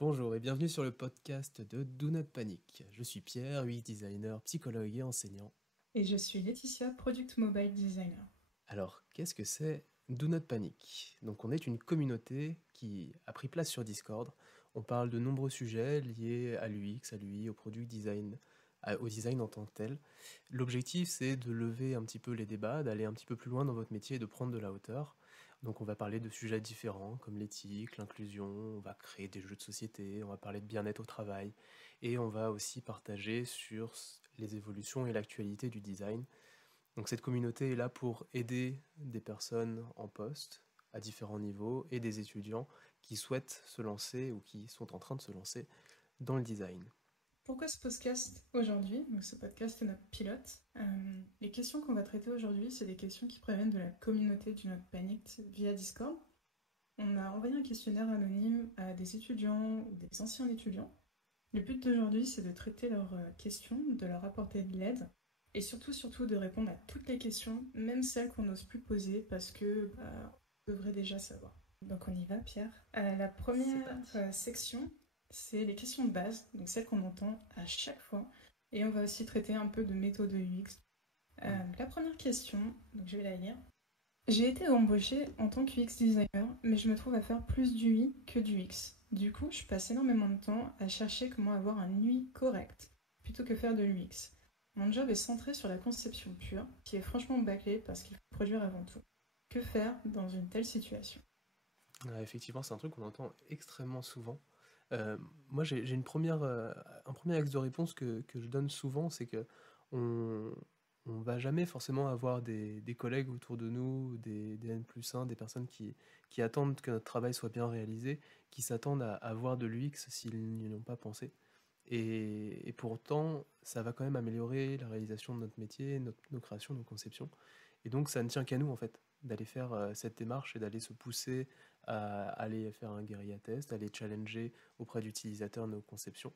Bonjour et bienvenue sur le podcast de Do Not Panic. Je suis Pierre, UX designer, psychologue et enseignant. Et je suis Laetitia, Product Mobile Designer. Alors, qu'est-ce que c'est Do Not Panic? Donc, on est une communauté qui a pris place sur Discord. On parle de nombreux sujets liés à l'UX, à l'UI, au product design, au design en tant que tel. L'objectif, c'est de lever un petit peu les débats, d'aller un petit peu plus loin dans votre métier et de prendre de la hauteur. Donc on va parler de sujets différents comme l'éthique, l'inclusion, on va créer des jeux de société, on va parler de bien-être au travail et on va aussi partager sur les évolutions et l'actualité du design. Donc cette communauté est là pour aider des personnes en poste à différents niveaux et des étudiants qui souhaitent se lancer ou qui sont en train de se lancer dans le design. Pourquoi ce podcast aujourd'hui? Donc ce podcast est notre pilote. Les questions qu'on va traiter aujourd'hui, c'est des questions qui proviennent de la communauté du Not Panic via Discord. On a envoyé un questionnaire anonyme à des étudiants ou des anciens étudiants. Le but d'aujourd'hui, c'est de traiter leurs questions, de leur apporter de l'aide et surtout de répondre à toutes les questions, même celles qu'on n'ose plus poser parce que on devrait déjà savoir. Donc on y va, Pierre. La première section, c'est les questions de base, donc celles qu'on entend à chaque fois. Et on va aussi traiter un peu de méthode UX. La première question, donc je vais la lire. J'ai été embauchée en tant que UX designer, mais je me trouve à faire plus du UI que du UX. Du coup, je passe énormément de temps à chercher comment avoir un UI correct, plutôt que faire de l'UX. Mon job est centré sur la conception pure, qui est franchement bâclée parce qu'il faut produire avant tout. Que faire dans une telle situation? Effectivement, c'est un truc qu'on entend extrêmement souvent. Moi, j'ai un premier axe de réponse que je donne souvent, c'est que on, on va jamais forcément avoir des collègues autour de nous, des N+1, des personnes qui attendent que notre travail soit bien réalisé, qui s'attendent à avoir de l'UX s'ils n'y ont pas pensé. Et pourtant, ça va quand même améliorer la réalisation de notre métier, nos créations, nos conceptions. Et donc, ça ne tient qu'à nous, en fait, d'aller faire cette démarche et d'aller se pousser à aller faire un guérilla test, d'aller challenger auprès d'utilisateurs nos conceptions.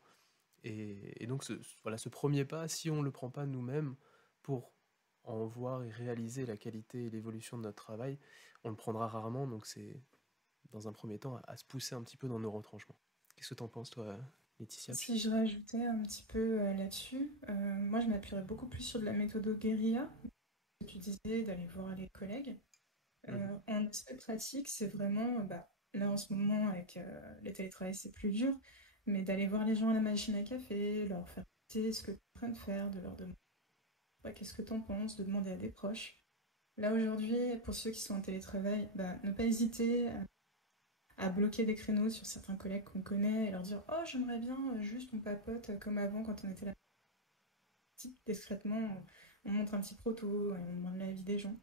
Et donc, voilà, ce premier pas, si on ne le prend pas nous-mêmes pour en voir et réaliser la qualité et l'évolution de notre travail, on le prendra rarement. Donc, c'est dans un premier temps à se pousser un petit peu dans nos retranchements. Qu'est-ce que tu en penses, toi, Laetitia? Si je rajoutais un petit peu là-dessus, moi je m'appuierais beaucoup plus sur de la méthode guérilla, que tu disais d'aller voir les collègues. Mhm. En aspect pratique, c'est vraiment, là en ce moment avec le télétravail c'est plus dur, mais d'aller voir les gens à la machine à café, leur faire écouter ce que tu es en train de faire, de leur demander qu'est-ce que tu en penses, de demander à des proches. Là aujourd'hui, pour ceux qui sont en télétravail, ne pas hésiter à bloquer des créneaux sur certains collègues qu'on connaît et leur dire oh j'aimerais bien juste on papote comme avant quand on était là. Discrètement, on montre un petit proto et on demande l'avis des gens.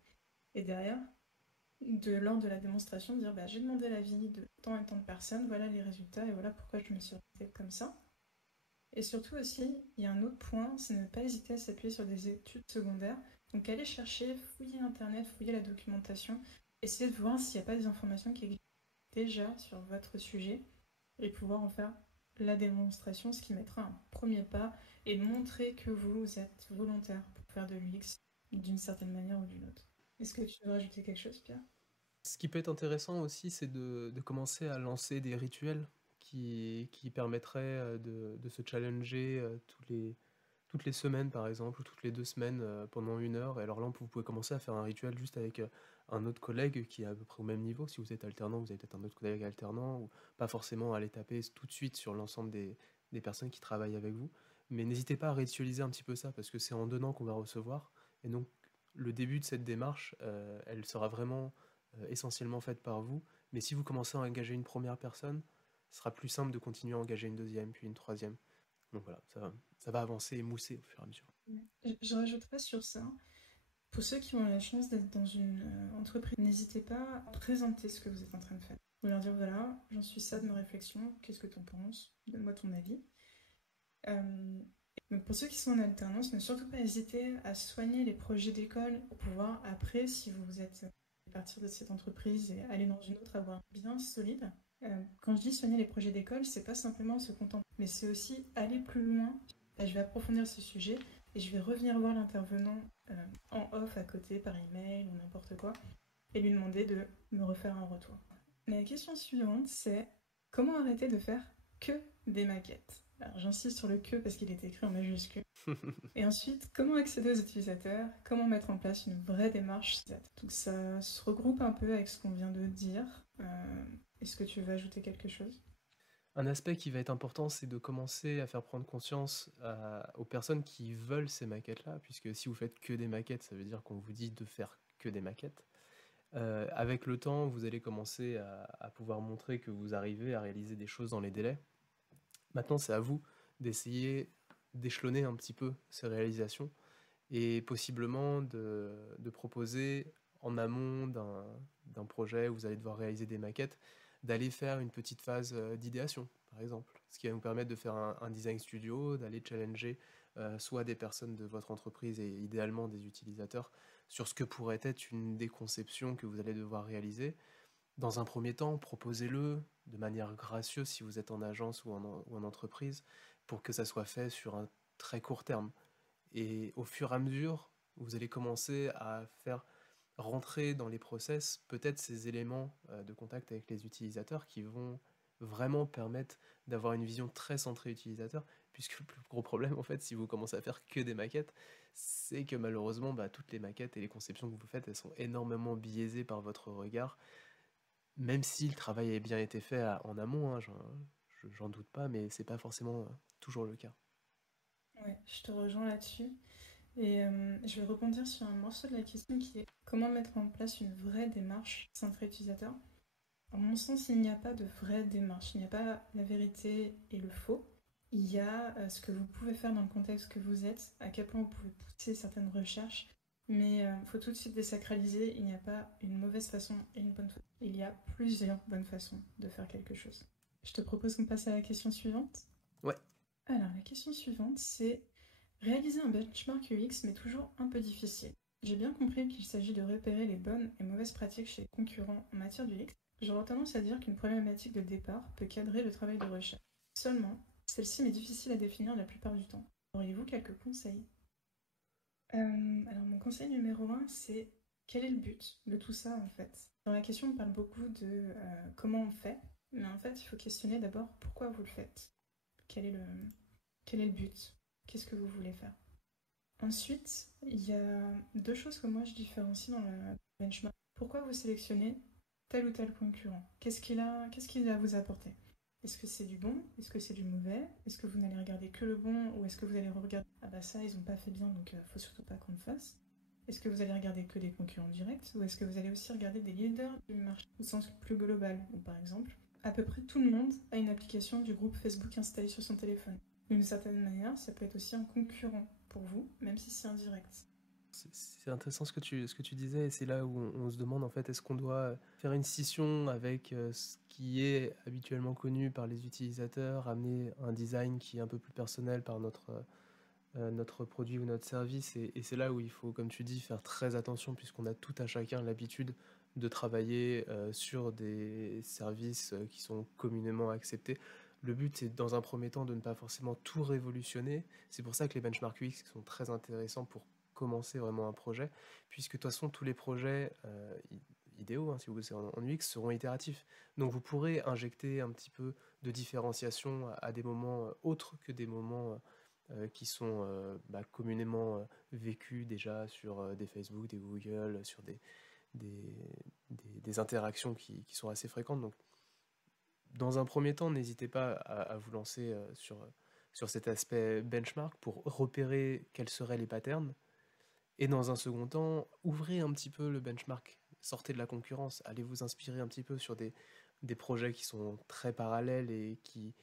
Et derrière, lors de la démonstration, dire j'ai demandé l'avis de tant et tant de personnes, voilà les résultats et voilà pourquoi je me suis orientée comme ça. Et surtout aussi, il y a un autre point, c'est ne pas hésiter à s'appuyer sur des études secondaires. Donc aller chercher, fouiller internet, fouiller la documentation, essayer de voir s'il n'y a pas des informations qui existent déjà sur votre sujet et pouvoir en faire la démonstration, ce qui mettra un premier pas et montrer que vous êtes volontaire pour faire de l'UX d'une certaine manière ou d'une autre. Est-ce que tu veux rajouter quelque chose, Pierre? Ce qui peut être intéressant aussi, c'est de commencer à lancer des rituels qui permettraient de se challenger toutes les semaines, par exemple, ou toutes les 2 semaines pendant 1 heure. Et alors là, vous pouvez commencer à faire un rituel juste avec un autre collègue qui est à peu près au même niveau. Si vous êtes alternant, vous avez peut-être un autre collègue alternant, ou pas forcément aller taper tout de suite sur l'ensemble des personnes qui travaillent avec vous. Mais n'hésitez pas à ritualiser un petit peu ça, parce que c'est en donnant qu'on va recevoir. Et donc, le début de cette démarche, elle sera vraiment essentiellement faite par vous. Mais si vous commencez à engager une première personne, ce sera plus simple de continuer à engager une deuxième, puis une troisième. Donc voilà, ça va avancer et mousser au fur et à mesure. Je rajouterais sur ça, pour ceux qui ont la chance d'être dans une entreprise, n'hésitez pas à présenter ce que vous êtes en train de faire. Vous leur dire voilà, j'en suis ça de mes réflexions, qu'est-ce que tu en penses? Donne-moi ton avis. Donc pour ceux qui sont en alternance, ne surtout pas hésiter à soigner les projets d'école pour pouvoir après, si vous êtes partir de cette entreprise et aller dans une autre, avoir bien solide. Quand je dis soigner les projets d'école, c'est pas simplement se contenter, mais c'est aussi aller plus loin. Là, je vais approfondir ce sujet et je vais revenir voir l'intervenant en off à côté par email ou n'importe quoi et lui demander de me refaire un retour. Mais la question suivante, c'est comment arrêter de faire que des maquettes. Alors j'insiste sur le que parce qu'il est écrit en majuscule. Et ensuite, comment accéder aux utilisateurs, comment mettre en place une vraie démarche. Donc ça se regroupe un peu avec ce qu'on vient de dire. Est-ce que tu veux ajouter quelque chose? Un aspect qui va être important, c'est de commencer à faire prendre conscience aux personnes qui veulent ces maquettes-là, puisque si vous faites que des maquettes, ça veut dire qu'on vous dit de faire que des maquettes. Avec le temps, vous allez commencer à pouvoir montrer que vous arrivez à réaliser des choses dans les délais. Maintenant, c'est à vous d'essayer d'échelonner un petit peu ces réalisations et possiblement de proposer en amont d'un projet où vous allez devoir réaliser des maquettes, d'aller faire une petite phase d'idéation, par exemple. Ce qui va vous permettre de faire un design studio, d'aller challenger soit des personnes de votre entreprise et idéalement des utilisateurs sur ce que pourrait être une des conceptions que vous allez devoir réaliser. Dans un premier temps, proposez-le de manière gracieuse si vous êtes en agence ou en entreprise pour que ça soit fait sur un très court terme. Et au fur et à mesure, vous allez commencer à faire rentrer dans les process peut-être ces éléments de contact avec les utilisateurs qui vont vraiment permettre d'avoir une vision très centrée utilisateur, puisque le plus gros problème en fait, si vous commencez à faire que des maquettes, c'est que malheureusement toutes les maquettes et les conceptions que vous faites, elles sont énormément biaisées par votre regard, même si le travail a bien été fait en amont, hein, j'en doute pas, mais c'est pas forcément toujours le cas. Ouais, je te rejoins là-dessus. Et je vais rebondir sur un morceau de la question qui est comment mettre en place une vraie démarche centrée utilisateur. À mon sens, il n'y a pas de vraie démarche. Il n'y a pas la vérité et le faux. Il y a ce que vous pouvez faire dans le contexte que vous êtes, à quel point vous pouvez pousser certaines recherches. Mais il faut tout de suite désacraliser. Il n'y a pas une mauvaise façon et une bonne façon. Il y a plusieurs bonnes façons de faire quelque chose. Je te propose qu'on passe à la question suivante. Ouais. Alors, la question suivante, c'est réaliser un benchmark UX, mais toujours un peu difficile. J'ai bien compris qu'il s'agit de repérer les bonnes et mauvaises pratiques chez les concurrents en matière d'UX. J'aurais tendance à dire qu'une problématique de départ peut cadrer le travail de recherche. Seulement, celle-ci m'est difficile à définir la plupart du temps. Auriez-vous quelques conseils? Alors, mon conseil numéro un, c'est quel est le but de tout ça en fait? Dans la question, on parle beaucoup de comment on fait, mais en fait, il faut questionner d'abord pourquoi vous le faites. Quel est le, quel est le but? Qu'est-ce que vous voulez faire? Ensuite, il y a deux choses que moi je différencie dans le benchmark. Pourquoi vous sélectionnez tel ou tel concurrent? Qu'est-ce qu'il a à vous apporter? Est-ce que c'est du bon? Est-ce que c'est du mauvais? Est-ce que vous n'allez regarder que le bon? Ou est-ce que vous allez regarder ah bah ça ils ont pas fait bien donc faut surtout pas qu'on le fasse? Est-ce que vous allez regarder que des concurrents directs? Ou est-ce que vous allez aussi regarder des leaders du marché au sens plus global? Ou par exemple, à peu près tout le monde a une application du groupe Facebook installée sur son téléphone. D'une certaine manière, ça peut être aussi un concurrent pour vous, même si c'est indirect. C'est intéressant ce que tu disais, et c'est là où on se demande en fait, est-ce qu'on doit faire une scission avec ce qui est habituellement connu par les utilisateurs, amener un design qui est un peu plus personnel par notre produit ou notre service, et c'est là où il faut, comme tu dis, faire très attention puisqu'on a tout à chacun l'habitude de travailler sur des services qui sont communément acceptés. Le but, c'est dans un premier temps de ne pas forcément tout révolutionner. C'est pour ça que les benchmarks UX sont très intéressants pour commencer vraiment un projet, puisque de toute façon, tous les projets idéaux, hein, si vous voulez, en UX, seront itératifs. Donc vous pourrez injecter un petit peu de différenciation à des moments autres que des moments qui sont communément vécus déjà sur des Facebook, des Google, sur des, des interactions qui sont assez fréquentes. Donc dans un premier temps, n'hésitez pas à vous lancer sur cet aspect benchmark pour repérer quels seraient les patterns. Et dans un second temps, ouvrez un petit peu le benchmark, sortez de la concurrence, allez vous inspirer un petit peu sur des projets qui sont très parallèles et qui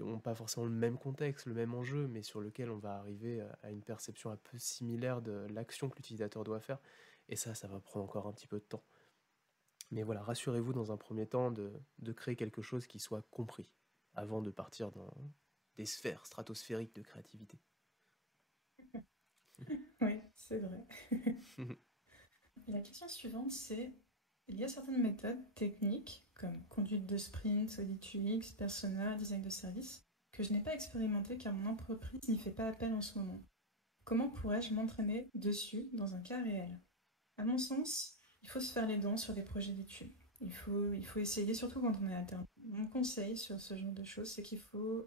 n'ont pas forcément le même contexte, le même enjeu, mais sur lequel on va arriver à une perception un peu similaire de l'action que l'utilisateur doit faire. Et ça va prendre encore un petit peu de temps. Mais voilà, rassurez-vous dans un premier temps de créer quelque chose qui soit compris, avant de partir dans des sphères stratosphériques de créativité. Oui, c'est vrai. La question suivante, c'est il y a certaines méthodes techniques, comme conduite de sprint, audit UX, persona, design de service, que je n'ai pas expérimenté car mon entreprise n'y fait pas appel en ce moment. Comment pourrais-je m'entraîner dessus dans un cas réel? À mon sens, il faut se faire les dents sur des projets d'études. Il faut essayer, surtout quand on est alterne. mon conseil sur ce genre de choses, c'est qu'il faut,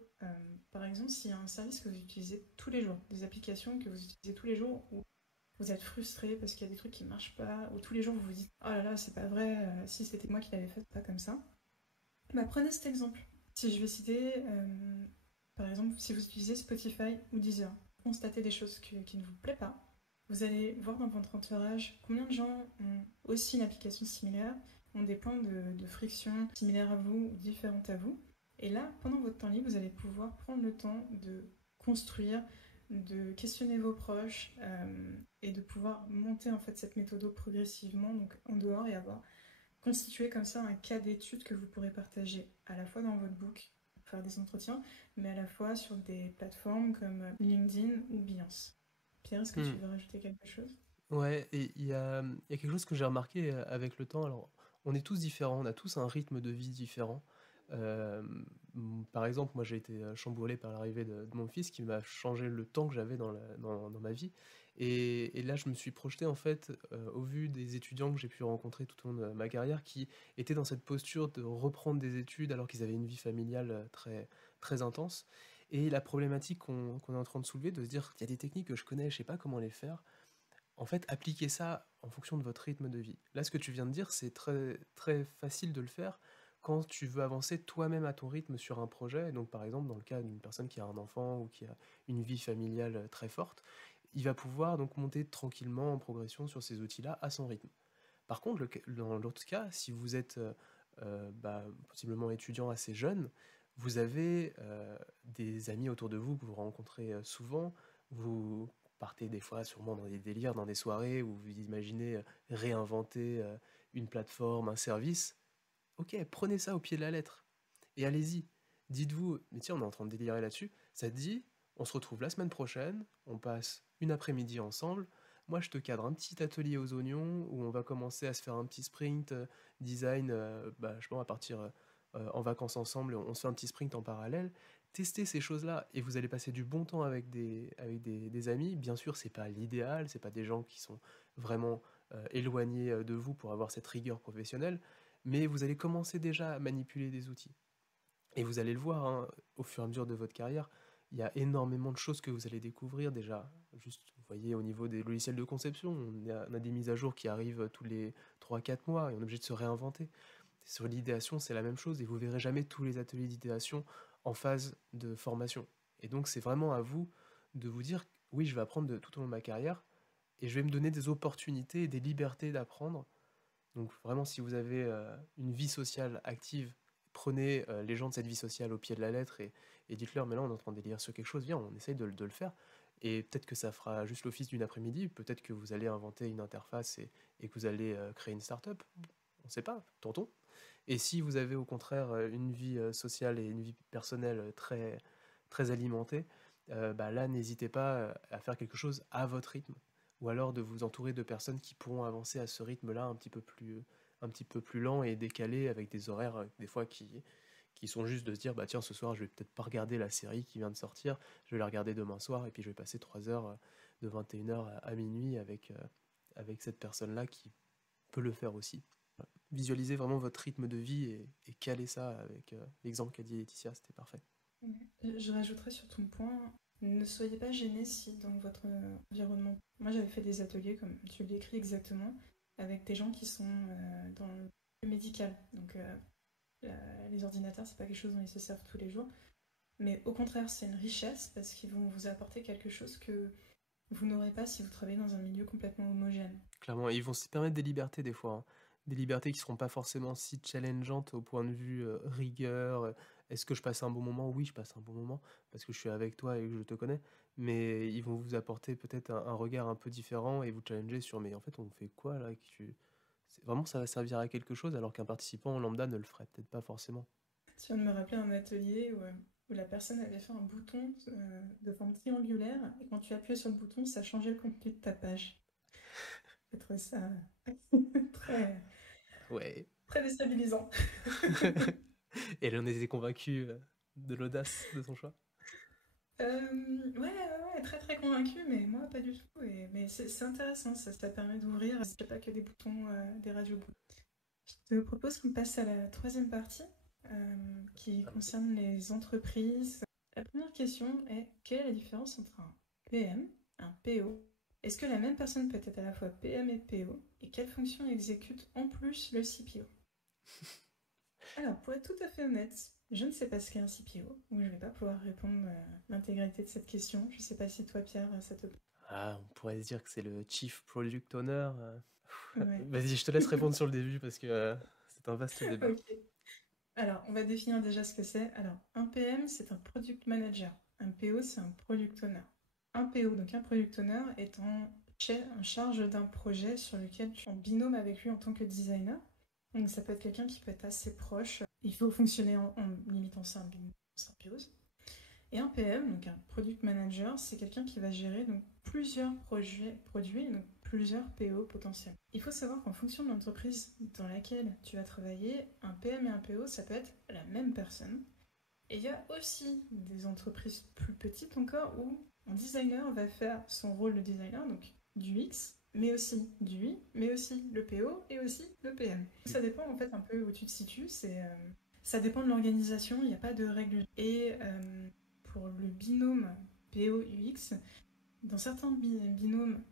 par exemple, s'il y a un service que vous utilisez tous les jours, des applications que vous utilisez tous les jours, où vous êtes frustré parce qu'il y a des trucs qui ne marchent pas, ou tous les jours vous vous dites oh là là, c'est pas vrai, si c'était moi qui l'avais fait, pas comme ça. Bah, prenez cet exemple. Si je vais citer, par exemple, si vous utilisez Spotify ou Deezer, constatez des choses qui ne vous plaisent pas, vous allez voir dans votre entourage combien de gens ont aussi une application similaire, ont des points de friction similaires à vous ou différentes à vous. Et là, pendant votre temps libre, vous allez pouvoir prendre le temps de construire, de questionner vos proches et de pouvoir monter en fait cette méthode progressivement donc en dehors et avoir constituer comme ça un cas d'étude que vous pourrez partager à la fois dans votre book, pour faire des entretiens, mais à la fois sur des plateformes comme LinkedIn ou Behance. Pierre, est-ce que tu Hmm. veux rajouter quelque chose? Ouais, et il y a quelque chose que j'ai remarqué avec le temps. Alors, on est tous différents, on a tous un rythme de vie différent. Euh, Par exemple, moi j'ai été chamboulé par l'arrivée de mon fils qui m'a changé le temps que j'avais dans ma vie. Et là, je me suis projeté en fait au vu des étudiants que j'ai pu rencontrer tout au long de ma carrière qui étaient dans cette posture de reprendre des études alors qu'ils avaient une vie familiale très, très intense. Et la problématique qu'on est en train de soulever, de se dire qu'il y a des techniques que je connais, je sais pas comment les faire. En fait, appliquez ça en fonction de votre rythme de vie. Là, ce que tu viens de dire, c'est très, très facile de le faire quand tu veux avancer toi-même à ton rythme sur un projet. Donc, par exemple, dans le cas d'une personne qui a un enfant ou qui a une vie familiale très forte, il va pouvoir donc monter tranquillement en progression sur ces outils-là à son rythme. Par contre, dans l'autre cas, si vous êtes possiblement étudiant assez jeune, vous avez des amis autour de vous que vous rencontrez souvent, vous partez des fois sûrement dans des délires, dans des soirées où vous imaginez réinventer une plateforme, un service. Ok, prenez ça au pied de la lettre et allez-y. Dites-vous, mais tiens, on est en train de délirer là-dessus. Ça te dit, on se retrouve la semaine prochaine, on passe une après-midi ensemble. Moi, je te cadre un petit atelier aux oignons où on va commencer à se faire un petit sprint design, je pense à partir en vacances ensemble, on se fait un petit sprint en parallèle. Testez ces choses-là et vous allez passer du bon temps avec des amis. Bien sûr, c'est pas l'idéal, c'est pas des gens qui sont vraiment éloignés de vous pour avoir cette rigueur professionnelle, mais vous allez commencer déjà à manipuler des outils. Et vous allez le voir, hein, au fur et à mesure de votre carrière, il y a énormément de choses que vous allez découvrir déjà. Juste, vous voyez, au niveau des logiciels de conception, on a des mises à jour qui arrivent tous les 3 4 mois et on est obligé de se réinventer. Sur l'idéation, c'est la même chose et vous verrez jamais tous les ateliers d'idéation en phase de formation. Et donc, c'est vraiment à vous de vous dire, oui, je vais apprendre tout au long de ma carrière et je vais me donner des opportunités et des libertés d'apprendre. Donc vraiment, si vous avez une vie sociale active, prenez les gens de cette vie sociale au pied de la lettre et dites-leur, mais là on est en train de délire sur quelque chose, viens, on essaye de le faire. Et peut-être que ça fera juste l'office d'une après-midi, peut-être que vous allez inventer une interface et que vous allez créer une start-up. On ne sait pas, tentons. Et si vous avez au contraire une vie sociale et une vie personnelle très, très alimentée, là n'hésitez pas à faire quelque chose à votre rythme ou alors de vous entourer de personnes qui pourront avancer à ce rythme-là un petit peu plus lent et décalé avec des horaires des fois qui sont juste de se dire bah tiens ce soir je vais peut-être pas regarder la série qui vient de sortir, je vais la regarder demain soir et puis je vais passer 3 heures de 21h à minuit avec cette personne-là qui peut le faire aussi. Voilà. Visualisez vraiment votre rythme de vie et calez ça avec l'exemple qu'a dit Laetitia, c'était parfait. Je rajouterais sur ton point, ne soyez pas gênés si dans votre environnement. Moi, j'avais fait des ateliers, comme tu l'écris exactement, avec des gens qui sont dans le médical. Donc, les ordinateurs, c'est pas quelque chose dont ils se servent tous les jours. Mais au contraire, c'est une richesse parce qu'ils vont vous apporter quelque chose que vous n'aurez pas si vous travaillez dans un milieu complètement homogène. Clairement, et ils vont se permettre des libertés des fois, hein. Des libertés qui seront pas forcément si challengeantes au point de vue rigueur. Est-ce que je passe un bon moment? Oui, je passe un bon moment parce que je suis avec toi et que je te connais. Mais ils vont vous apporter peut-être un regard un peu différent et vous challenger sur mais en fait on fait quoi là? Vraiment ça va servir à quelque chose alors qu'un participant lambda ne le ferait peut-être pas forcément. Tu viens de me rappeler un atelier où la personne avait fait un bouton de forme triangulaire et quand tu appuyais sur le bouton, ça changeait le contenu de ta page. J'ai trouvé ça très, Ouais. très déstabilisant. Et elle en était convaincue de l'audace de son choix. Ouais, très très convaincue, mais moi pas du tout. Mais c'est intéressant, ça permet d'ouvrir, c'est pas que des boutons, des radios. Je te propose qu'on passe à la troisième partie. qui concerne les entreprises. La première question est, quelle est la différence entre un PM et un PO? Est-ce que la même personne peut être à la fois PM et PO? Et quelle fonction exécute en plus le CPO? Alors, pour être tout à fait honnête, je ne sais pas ce qu'est un CPO, donc je ne vais pas pouvoir répondre l'intégralité de cette question. Je ne sais pas si toi, Pierre, ça te... Ah, on pourrait se dire que c'est le Chief Product Owner. Ouais. Vas-y, je te laisse répondre sur le début parce que c'est un vaste débat. Ok. Alors, on va définir déjà ce que c'est. Alors, un PM, c'est un Product Manager. Un PO, c'est un Product Owner. Un PO, donc un Product Owner, est en charge d'un projet sur lequel tu es en binôme avec lui en tant que designer. Donc, ça peut être quelqu'un qui peut être assez proche. Il faut fonctionner en limitant ça à un binôme symbiose. Et un PM, donc un Product Manager, c'est quelqu'un qui va gérer donc, plusieurs produits, donc plusieurs PO potentiels. Il faut savoir qu'en fonction de l'entreprise dans laquelle tu vas travailler, un PM et un PO, ça peut être la même personne. Et il y a aussi des entreprises plus petites encore où un designer va faire son rôle de designer, donc du X, mais aussi du Y, mais aussi le PO et aussi le PM. Ça dépend en fait un peu où tu te situes, ça dépend de l'organisation, il n'y a pas de règle. Et pour le binôme PO-UX, dans certains binômes,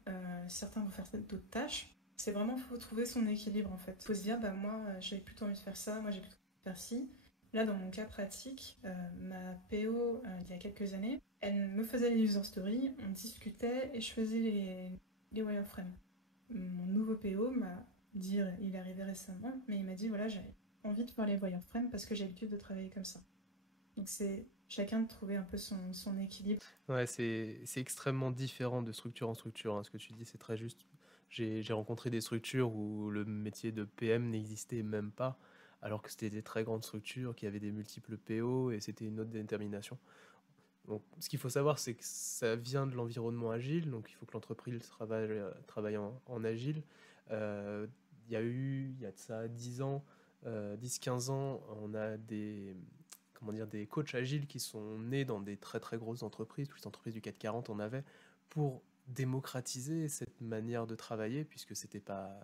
certains vont faire d'autres tâches. C'est vraiment, il faut trouver son équilibre en fait. Il faut se dire, bah moi j'ai plutôt envie de faire ça, moi j'ai plutôt envie de faire ci. Là, dans mon cas pratique, ma PO, il y a quelques années, elle me faisait les user stories, on discutait et je faisais les wireframes. Mon nouveau PO m'a dit, il est arrivé récemment, mais il m'a dit, voilà, j'ai envie de faire les wireframes parce que j'ai l'habitude de travailler comme ça. Donc c'est chacun de trouver un peu son équilibre. Ouais, c'est extrêmement différent de structure en structure, hein. Ce que tu dis, c'est très juste. J'ai rencontré des structures où le métier de PM n'existait même pas, alors que c'était des très grandes structures qui avaient des multiples PO et c'était une autre détermination. Donc, ce qu'il faut savoir, c'est que ça vient de l'environnement agile, donc il faut que l'entreprise travaille en agile. Euh, il y a de ça 10 ans, 10-15 ans, on a comment dire, des coachs agiles qui sont nés dans des très très grosses entreprises, toutes les entreprises du CAC 40 en avaient, pour démocratiser cette manière de travailler, puisque c'était pas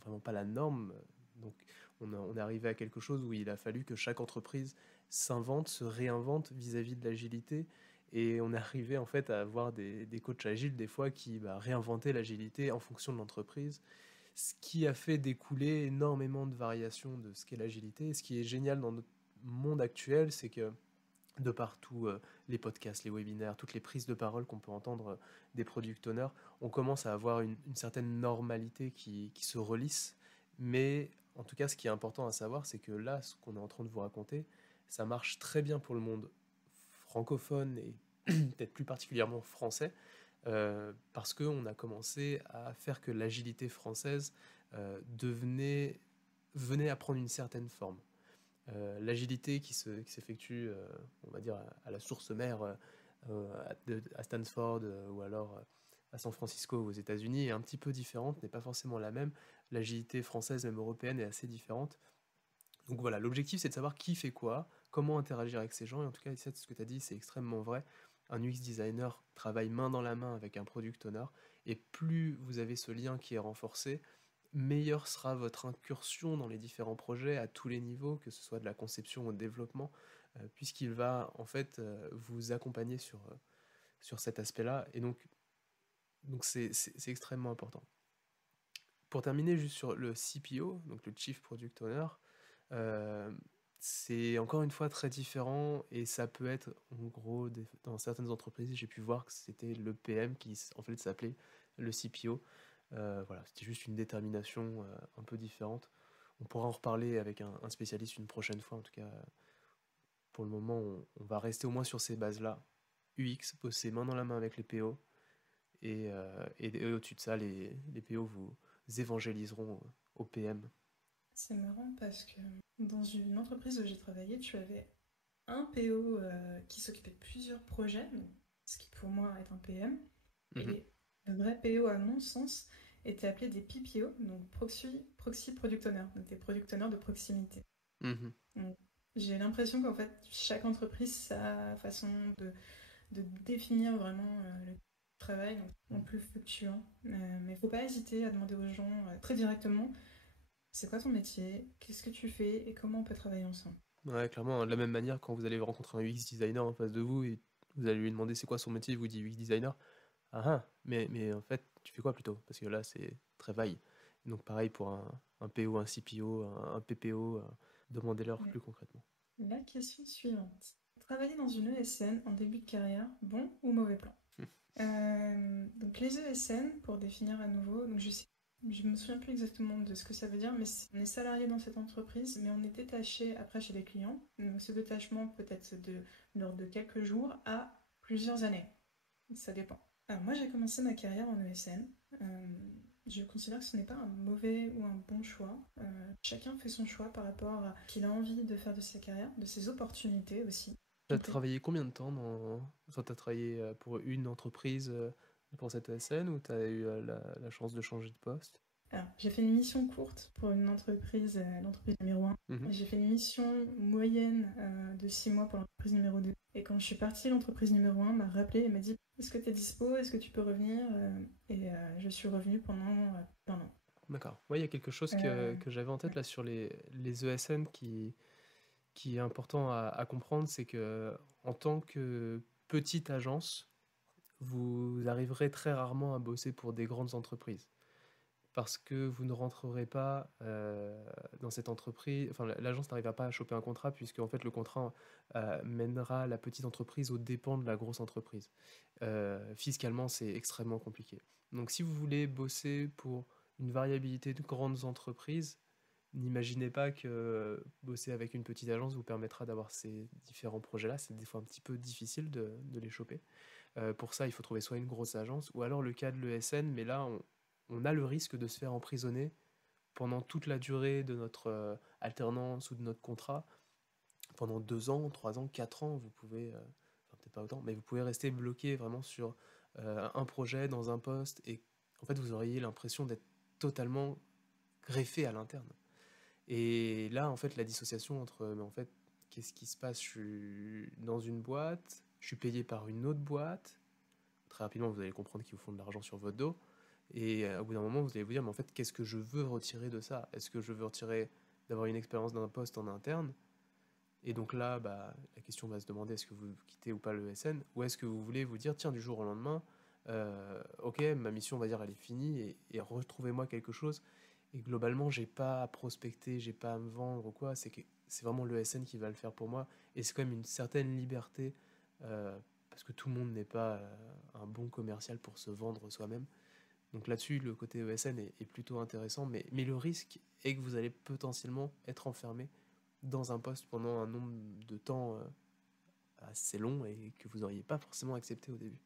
vraiment pas la norme. Donc on est arrivé à quelque chose où il a fallu que chaque entreprise s'invente, se réinvente vis-à-vis de l'agilité. Et on est arrivé en fait à avoir des coachs agiles des fois qui réinventaient l'agilité en fonction de l'entreprise, ce qui a fait découler énormément de variations de ce qu'est l'agilité. Et ce qui est génial dans notre monde actuel, c'est que de partout, les podcasts, les webinaires, toutes les prises de parole qu'on peut entendre des product owners, on commence à avoir une certaine normalité qui se relisse. Mais en tout cas, ce qui est important à savoir, c'est que là, ce qu'on est en train de vous raconter, ça marche très bien pour le monde francophone et peut-être plus particulièrement français, parce qu'on a commencé à faire que l'agilité française venait à prendre une certaine forme. L'agilité qui s'effectue, on va dire, à la source mère à Stanford ou alors à San Francisco aux États-Unis est un petit peu différente, n'est pas forcément la même. L'agilité française, même européenne, est assez différente. Donc voilà, l'objectif c'est de savoir qui fait quoi, comment interagir avec ces gens, et en tout cas, ce que tu as dit, c'est extrêmement vrai. Un UX designer travaille main dans la main avec un product owner, et plus vous avez ce lien qui est renforcé, meilleure sera votre incursion dans les différents projets à tous les niveaux, que ce soit de la conception au développement, puisqu'il va en fait vous accompagner sur cet aspect-là, et donc c'est extrêmement important. Pour terminer juste sur le CPO, donc le Chief Product Owner, euh, c'est encore une fois très différent et ça peut être en gros dans certaines entreprises j'ai pu voir que c'était le PM qui en fait s'appelait le CPO. Voilà, c'était juste une détermination un peu différente. On pourra en reparler avec un spécialiste une prochaine fois. En tout cas, pour le moment, on va rester au moins sur ces bases-là. UX, bosser main dans la main avec les PO. Et au-dessus de ça, les PO vous évangéliseront au PM. C'est marrant parce que dans une entreprise où j'ai travaillé, tu avais un PO qui s'occupait de plusieurs projets, donc, ce qui pour moi est un PM. Mhm. Et le vrai PO, à mon sens, était appelé des PPO, donc Proxy Product Owner, donc des Product Owners de proximité. Mhm. Donc, j'ai l'impression qu'en fait, chaque entreprise a sa façon de définir vraiment le travail, donc non plus fluctuant. Mais il ne faut pas hésiter à demander aux gens très directement, c'est quoi ton métier, qu'est-ce que tu fais et comment on peut travailler ensemble. Ouais, clairement, hein, de la même manière, quand vous allez rencontrer un UX designer en face de vous et vous allez lui demander c'est quoi son métier, il vous dit UX designer. Ah ah, mais en fait, tu fais quoi plutôt? Parce que là, c'est très vague. Donc pareil pour un PO, un CPO, un PPO, demandez-leur Mais plus concrètement. la question suivante. Travailler dans une ESN en début de carrière, bon ou mauvais plan? Donc les ESN, pour définir à nouveau, donc je me souviens plus exactement de ce que ça veut dire, mais on est salarié dans cette entreprise, mais on est détaché après chez les clients. Donc ce détachement peut être de l'ordre de quelques jours à plusieurs années. Ça dépend. Alors moi j'ai commencé ma carrière en ESN. Je considère que ce n'est pas un mauvais ou un bon choix. Chacun fait son choix par rapport à ce qu'il a envie de faire de sa carrière, de ses opportunités aussi. T'as travaillé combien de temps dans... Enfin, t'as travaillé pour une entreprise pour cette ESN ou t'as eu la chance de changer de poste? Alors, j'ai fait une mission courte pour une entreprise, l'entreprise numéro 1. Mhm. J'ai fait une mission moyenne de 6 mois pour l'entreprise numéro 2. Et quand je suis partie, l'entreprise numéro 1 m'a rappelé et m'a dit est-ce que tu es dispo? Est-ce que tu peux revenir? Et je suis revenue pendant un an. D'accord. Ouais, il y a quelque chose Euh, que j'avais en tête ouais. là sur les ESN qui est important à comprendre, c'est que en tant que petite agence, vous arriverez très rarement à bosser pour des grandes entreprises. Parce que vous ne rentrerez pas dans cette entreprise, enfin l'agence n'arrivera pas à choper un contrat puisque en fait le contrat mènera la petite entreprise aux dépens de la grosse entreprise. Fiscalement, c'est extrêmement compliqué. Donc si vous voulez bosser pour une variabilité de grandes entreprises, n'imaginez pas que bosser avec une petite agence vous permettra d'avoir ces différents projets-là. C'est des fois un petit peu difficile de les choper. Pour ça, il faut trouver soit une grosse agence, ou alors le cas de l'ESN, mais là, on a le risque de se faire emprisonner pendant toute la durée de notre alternance ou de notre contrat. Pendant 2 ans, 3 ans, 4 ans, vous pouvez, enfin peut-être pas autant, mais vous pouvez rester bloqué vraiment sur un projet, dans un poste, et en fait, vous auriez l'impression d'être totalement greffé à l'interne. Et là, en fait, la dissociation entre, mais en fait, qu'est-ce qui se passe? Je suis dans une boîte, je suis payé par une autre boîte. Très rapidement, vous allez comprendre qu'ils vous font de l'argent sur votre dos. Et au bout d'un moment, vous allez vous dire, mais en fait, qu'est-ce que je veux retirer de ça? Est-ce que je veux retirer d'avoir une expérience d'un poste en interne? Et donc là, bah, la question va se demander, est-ce que vous quittez ou pas le SN? Ou est-ce que vous voulez vous dire, tiens, du jour au lendemain, ok, ma mission, on va dire, elle est finie, et retrouvez-moi quelque chose. Et globalement, j'ai pas à prospecter, j'ai pas à me vendre ou quoi, c'est vraiment le SN qui va le faire pour moi. Et c'est quand même une certaine liberté, parce que tout le monde n'est pas un bon commercial pour se vendre soi-même. Donc là-dessus, le côté ESN est plutôt intéressant, mais le risque est que vous allez potentiellement être enfermé dans un poste pendant un nombre de temps assez long et que vous n'auriez pas forcément accepté au début.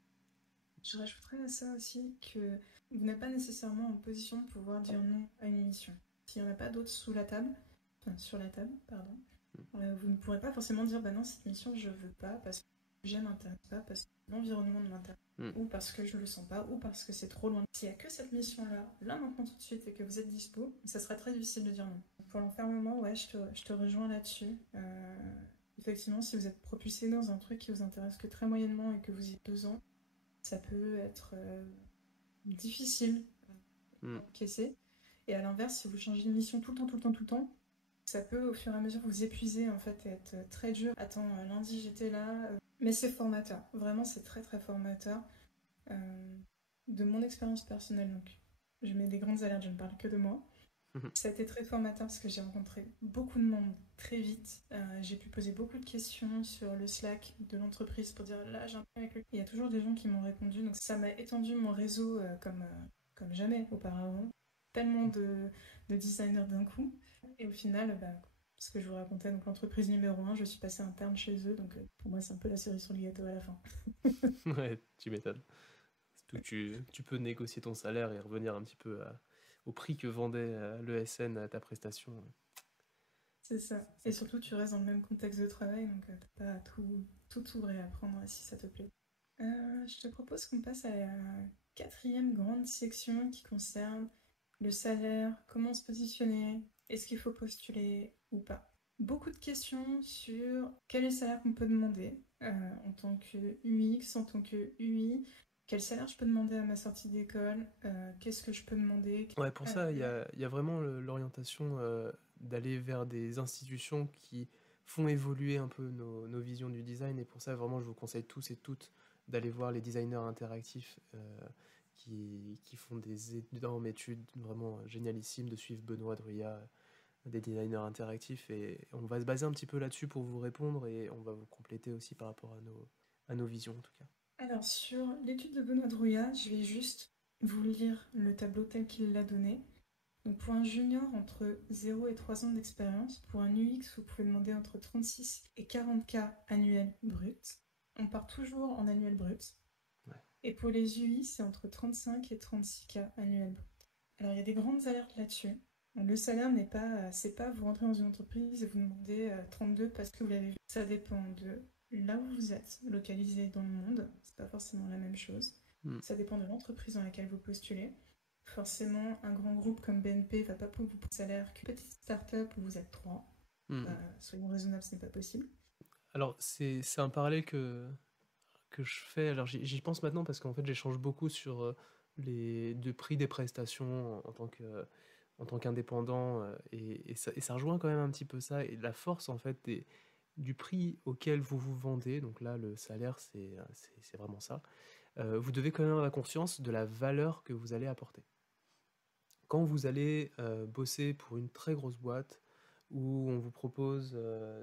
Je rajouterais à ça aussi que vous n'êtes pas nécessairement en position de pouvoir dire non à une mission. S'il n'y en a pas d'autres sous la table, enfin sur la table, pardon, vous ne pourrez pas forcément dire bah non, cette mission je veux pas parce que le projet m'intéresse pas, parce que l'environnement ne m'intéresse Mm. pas, ou parce que je le sens pas, ou parce que c'est trop loin. S'il n'y a que cette mission-là, là maintenant tout de suite, et que vous êtes dispo, ça sera très difficile de dire non. Pour l'enfermement, ouais, je te rejoins là-dessus. Effectivement, si vous êtes propulsé dans un truc qui vous intéresse que très moyennement et que vous y êtes 2 ans, ça peut être difficile Mm. à encaisser. Et à l'inverse, si vous changez de mission tout le temps, tout le temps, tout le temps, ça peut au fur et à mesure vous épuiser en fait et être très dur. Attends, lundi j'étais là, mais c'est formateur. Vraiment, c'est très très formateur. De mon expérience personnelle, donc je mets des grandes alertes, je ne parle que de moi. Ça a été très formateur parce que j'ai rencontré beaucoup de monde très vite. J'ai pu poser beaucoup de questions sur le Slack de l'entreprise pour dire là j'ai un problème avec lui. Il y a toujours des gens qui m'ont répondu, donc ça m'a étendu mon réseau comme jamais auparavant. Tellement de designers d'un coup. Et au final, bah, ce que je vous racontais, donc l'entreprise numéro 1, je suis passée interne chez eux, donc pour moi c'est un peu la cerise sur le gâteau à la fin. Ouais, tu m'étonnes. Surtout que tu peux négocier ton salaire et revenir un petit peu au prix que vendait l'ESN à ta prestation. C'est ça. C'est Et cool. surtout, tu restes dans le même contexte de travail, donc t'as pas à tout réapprendre si ça te plaît. Je te propose qu'on passe à la quatrième grande section qui concerne le salaire, comment se positionner, est-ce qu'il faut postuler ou pas. Beaucoup de questions sur quel est le salaire qu'on peut demander en tant que UX, en tant que UI, quel salaire je peux demander à ma sortie d'école, qu'est-ce que je peux demander. Ouais, pour ça, il y Euh, a, il y a vraiment l'orientation d'aller vers des institutions qui font évoluer un peu nos visions du design. Et pour ça, vraiment, je vous conseille tous et toutes d'aller voir les designers interactifs qui font des énormes études vraiment génialissimes, de suivre Benoît Druyat, des designers interactifs. Et on va se baser un petit peu là-dessus pour vous répondre et on va vous compléter aussi par rapport à nos visions en tout cas. Alors, sur l'étude de Benoît Drouillat, je vais juste vous lire le tableau tel qu'il l'a donné. Donc, pour un junior entre 0 et 3 ans d'expérience, pour un UX, vous pouvez demander entre 36 et 40K annuels bruts. On part toujours en annuel brut. Ouais. Et pour les UI, c'est entre 35 et 36K annuels bruts. Alors, il y a des grandes alertes là-dessus. Le salaire n'est pas, c'est pas vous rentrez dans une entreprise et vous demandez 32 parce que vous l'avez vu. Ça dépend de là où vous êtes, localisé dans le monde. C'est pas forcément la même chose. Mm. Ça dépend de l'entreprise dans laquelle vous postulez. Forcément, un grand groupe comme BNP va pas pouvoir vous prendre salaire qu'une petite start-up où vous êtes trois. Mm. Soyons raisonnables, ce n'est pas possible. Alors, c'est un parallèle que je fais. Alors, j'y pense maintenant parce qu'en fait, j'échange beaucoup sur les de prix des prestations en tant qu'indépendant. Et ça rejoint quand même un petit peu ça. Et la force, en fait, du prix auquel vous vous vendez, donc là, le salaire, c'est vraiment ça. Vous devez quand même avoir conscience de la valeur que vous allez apporter. Quand vous allez bosser pour une très grosse boîte où on vous propose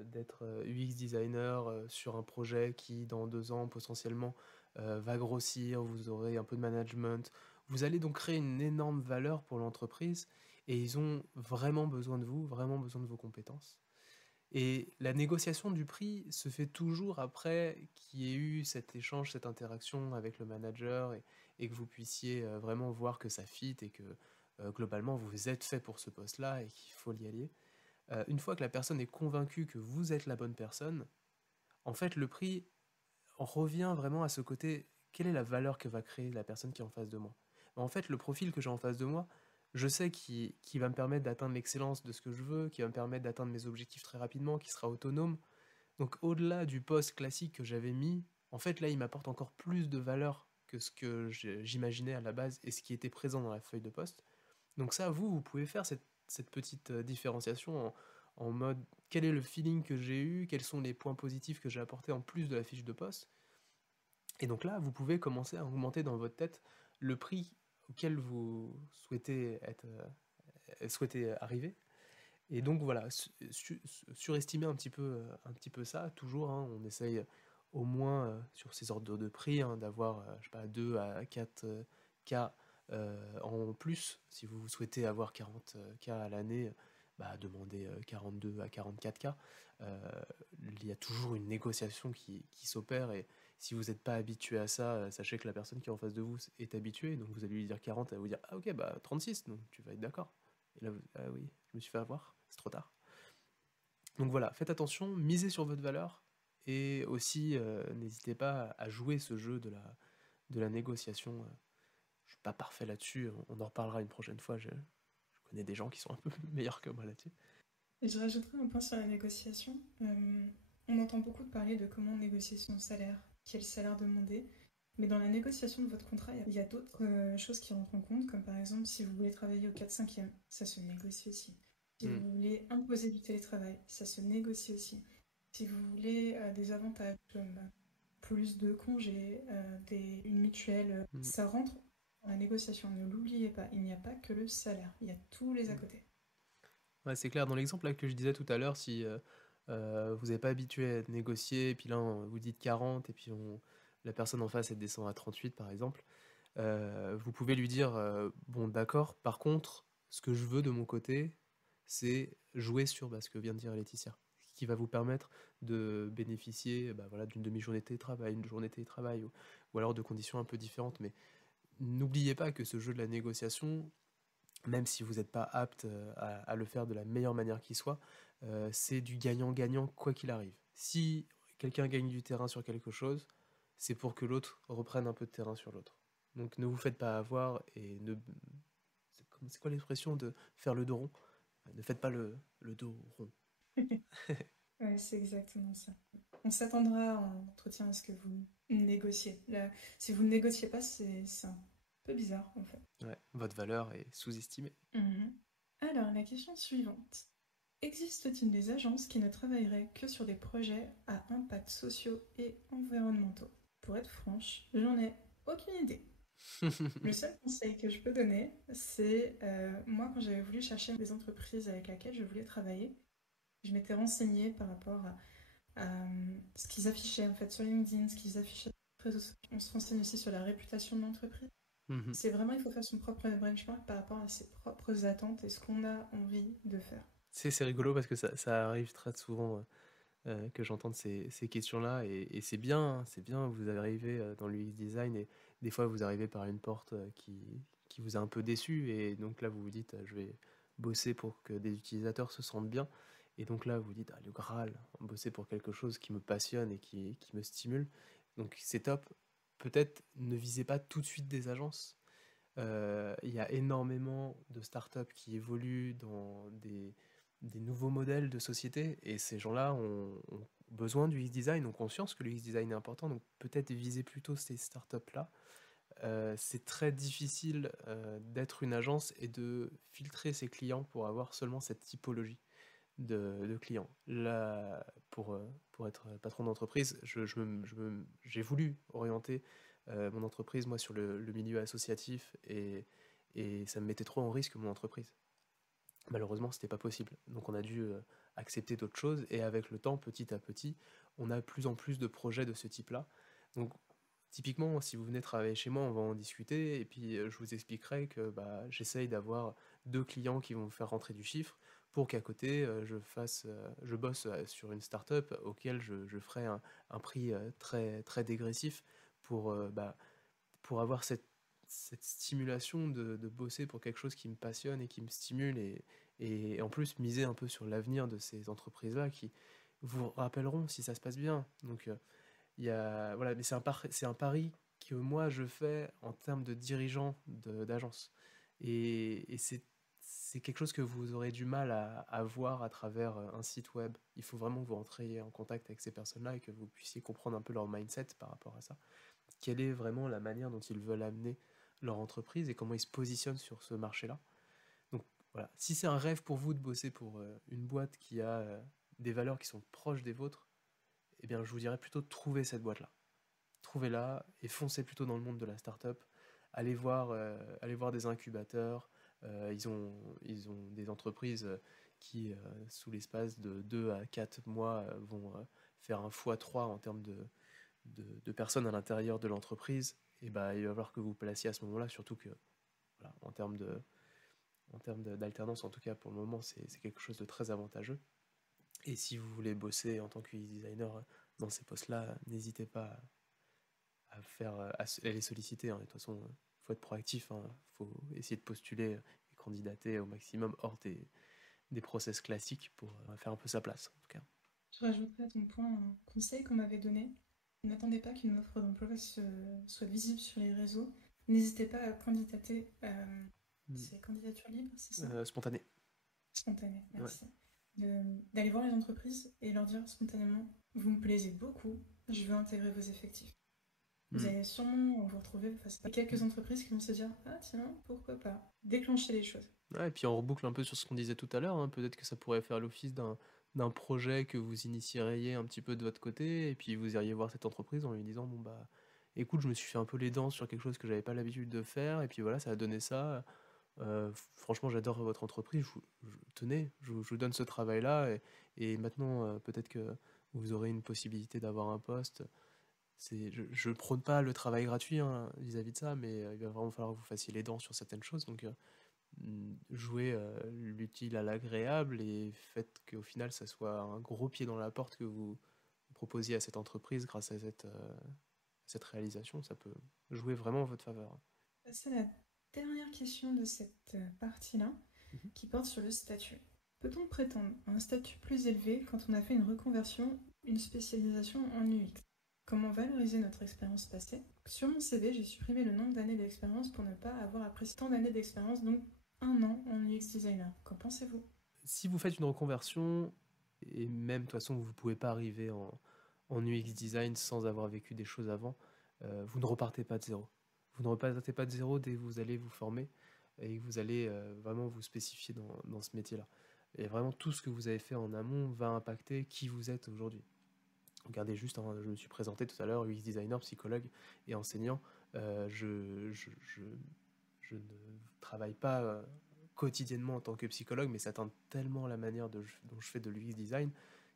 d'être UX designer sur un projet qui, dans 2 ans, potentiellement, va grossir, vous aurez un peu de management, vous allez donc créer une énorme valeur pour l'entreprise et ils ont vraiment besoin de vous, vraiment besoin de vos compétences. Et la négociation du prix se fait toujours après qu'il y ait eu cet échange, cette interaction avec le manager et que vous puissiez vraiment voir que ça fit et que globalement vous êtes fait pour ce poste-là et qu'il faut y aller. Une fois que la personne est convaincue que vous êtes la bonne personne, en fait le prix revient vraiment à ce côté, quelle est la valeur que va créer la personne qui est en face de moi. En fait, le profil que j'ai en face de moi, je sais qu'il va me permettre d'atteindre l'excellence de ce que je veux, qui va me permettre d'atteindre mes objectifs très rapidement, qui sera autonome. Donc au-delà du poste classique que j'avais mis, en fait là il m'apporte encore plus de valeur que ce que j'imaginais à la base et ce qui était présent dans la feuille de poste. Donc ça, vous pouvez faire cette petite différenciation en mode quel est le feeling que j'ai eu, quels sont les points positifs que j'ai apportés en plus de la fiche de poste. Et donc là, vous pouvez commencer à augmenter dans votre tête le prix auquel vous souhaitez arriver. Et donc voilà, surestimer un petit peu ça, toujours, hein, on essaye au moins sur ces ordres de prix d'avoir, je sais pas, 2 à 4 K en plus. Si vous souhaitez avoir 40 K à l'année, bah, demandez 42 à 44 K. Il y a toujours une négociation qui s'opère et si vous n'êtes pas habitué à ça, sachez que la personne qui est en face de vous est habituée, donc vous allez lui dire 40, elle va vous dire ah ok bah 36, donc tu vas être d'accord. Et là, ah oui, je me suis fait avoir, c'est trop tard. Donc voilà, faites attention, misez sur votre valeur et aussi n'hésitez pas à jouer ce jeu de la négociation. Je suis pas parfait là-dessus, on en reparlera une prochaine fois. Je connais des gens qui sont un peu meilleurs que moi là-dessus. Et je rajouterai un point sur la négociation. On entend beaucoup parler de comment négocier son salaire, quel salaire demander. Mais dans la négociation de votre contrat, il y a d'autres choses qui rentrent en compte, comme par exemple si vous voulez travailler au 4/5e, ça se négocie aussi. Si vous voulez imposer du télétravail, ça se négocie aussi. Si vous voulez des avantages comme plus de congés, une mutuelle, ça rentre dans la négociation. Ne l'oubliez pas, il n'y a pas que le salaire, il y a tous les à côté. Ouais, c'est clair, dans l'exemple là, que je disais tout à l'heure, si vous n'êtes pas habitué à négocier, et puis là vous dites 40, et puis la personne en face elle descend à 38 par exemple, vous pouvez lui dire bon d'accord, par contre, ce que je veux de mon côté, c'est jouer sur ce que vient de dire Laetitia, qui va vous permettre de bénéficier bah, voilà, d'une demi-journée de télétravail, une journée de télétravail, ou alors de conditions un peu différentes. Mais n'oubliez pas que ce jeu de la négociation, même si vous n'êtes pas apte à le faire de la meilleure manière qui soit, c'est du gagnant-gagnant quoi qu'il arrive. Si quelqu'un gagne du terrain sur quelque chose, c'est pour que l'autre reprenne un peu de terrain sur l'autre. Donc ne vous faites pas avoir et ne... C'est quoi l'expression de faire le dos rond? Ne faites pas le dos rond. Ouais, c'est exactement ça. On s'attendra en entretien à ce que vous négociez. Là, si vous ne négociez pas, c'est un peu bizarre en fait. Ouais, votre valeur est sous-estimée. Mhm. Alors, la question suivante. Existe-t-il des agences qui ne travailleraient que sur des projets à impact sociaux et environnementaux? Pour être franche, j'en ai aucune idée. Le seul conseil que je peux donner, c'est moi quand j'avais voulu chercher des entreprises avec lesquelles je voulais travailler, je m'étais renseignée par rapport à ce qu'ils affichaient en fait sur LinkedIn, ce qu'ils affichaient sur les réseaux sociaux. On se renseigne aussi sur la réputation de l'entreprise. Mhm. C'est vraiment, il faut faire son propre benchmark par rapport à ses propres attentes et ce qu'on a envie de faire. C'est rigolo parce que ça arrive très souvent que j'entende ces questions-là et c'est bien, vous arrivez dans l'UX design et des fois vous arrivez par une porte qui vous a un peu déçu et donc là vous vous dites je vais bosser pour que des utilisateurs se sentent bien et donc là vous vous dites le Graal, bosser pour quelque chose qui me passionne et qui me stimule, donc c'est top. Peut-être ne visez pas tout de suite des agences. Il y a énormément de startups qui évoluent dans des nouveaux modèles de société et ces gens-là ont besoin du X-Design, ont conscience que le X-Design est important, donc peut-être viser plutôt ces startups-là. C'est très difficile d'être une agence et de filtrer ses clients pour avoir seulement cette typologie de clients. Là, pour être patron d'entreprise, j'ai voulu orienter mon entreprise, moi, sur le milieu associatif et ça me mettait trop en risque, mon entreprise. Malheureusement, c'était pas possible. Donc on a dû accepter d'autres choses et avec le temps, petit à petit, on a de plus en plus de projets de ce type-là. Donc typiquement, si vous venez travailler chez moi, on va en discuter et puis je vous expliquerai que bah, j'essaye d'avoir 2 clients qui vont me faire rentrer du chiffre pour qu'à côté, je bosse sur une startup auquel je ferai un prix très, très dégressif pour, pour avoir cette stimulation de bosser pour quelque chose qui me passionne et qui me stimule et en plus miser un peu sur l'avenir de ces entreprises-là qui vous rappelleront si ça se passe bien. Donc voilà, mais c'est un pari que moi je fais en termes de dirigeant d'agence. Et c'est quelque chose que vous aurez du mal à voir à travers un site web. Il faut vraiment que vous rentriez en contact avec ces personnes-là et que vous puissiez comprendre un peu leur mindset par rapport à ça. Quelle est vraiment la manière dont ils veulent amener leur entreprise et comment ils se positionnent sur ce marché-là. Donc voilà, si c'est un rêve pour vous de bosser pour une boîte qui a des valeurs qui sont proches des vôtres, eh bien je vous dirais plutôt de trouver cette boîte-là. Trouvez-la et foncez plutôt dans le monde de la startup. Allez voir des incubateurs. Ils ont des entreprises qui, sous l'espace de 2 à 4 mois, vont faire un x3 en termes de personnes à l'intérieur de l'entreprise. Et bah, il va falloir que vous placiez à ce moment-là, surtout que voilà, en termes d'alternance, en tout cas pour le moment, c'est quelque chose de très avantageux. Et si vous voulez bosser en tant que designer dans ces postes-là, n'hésitez pas à les solliciter. Hein. De toute façon, il faut être proactif. Il faut essayer de postuler et candidater au maximum hors des process classiques pour faire un peu sa place, en tout cas. Je rajouterais à ton point un conseil qu'on m'avait donné. N'attendez pas qu'une offre d'emploi soit visible sur les réseaux. N'hésitez pas à candidater. C'est candidature libre, c'est ça? Spontané. Spontanée, Ouais. merci. D'aller voir les entreprises et leur dire spontanément, vous me plaisez beaucoup, je veux intégrer vos effectifs. Vous Mm. allez sûrement vous retrouver face à quelques entreprises qui vont se dire, ah tiens, pourquoi pas, déclencher les choses. Ouais, et puis on reboucle un peu sur ce qu'on disait tout à l'heure, hein. Peut-être que ça pourrait faire l'office d'un projet que vous initieriez un petit peu de votre côté, et puis vous iriez voir cette entreprise en lui disant, bon bah, écoute, je me suis fait un peu les dents sur quelque chose que j'avais pas l'habitude de faire, et puis voilà, ça a donné ça. Franchement, j'adore votre entreprise, tenez, je vous donne ce travail-là, et maintenant, peut-être que vous aurez une possibilité d'avoir un poste. Je prône pas le travail gratuit hein, vis-à-vis de ça, mais il va vraiment falloir que vous fassiez les dents sur certaines choses, donc jouez l'utile à l'agréable et faites qu'au final ça soit un gros pied dans la porte que vous proposiez à cette entreprise grâce à cette réalisation, ça peut jouer vraiment en votre faveur. C'est la dernière question de cette partie-là, Mhm. qui porte sur le statut. Peut-on prétendre à un statut plus élevé quand on a fait une reconversion, une spécialisation en UX? Comment valoriser notre expérience passée? Sur mon CV, j'ai supprimé le nombre d'années d'expérience pour ne pas avoir apprécié tant d'années d'expérience, donc 1 an en UX designer. Qu'en pensez-vous? Si vous faites une reconversion, et même de toute façon vous ne pouvez pas arriver en UX design sans avoir vécu des choses avant, vous ne repartez pas de zéro. Vous ne repartez pas de zéro dès que vous allez vous former et que vous allez vraiment vous spécifier dans ce métier-là. Et vraiment, tout ce que vous avez fait en amont va impacter qui vous êtes aujourd'hui. Regardez juste, hein, je me suis présenté tout à l'heure, UX designer, psychologue et enseignant. Je ne travaille pas quotidiennement en tant que psychologue, mais ça teinte tellement la manière dont je fais de l'UX design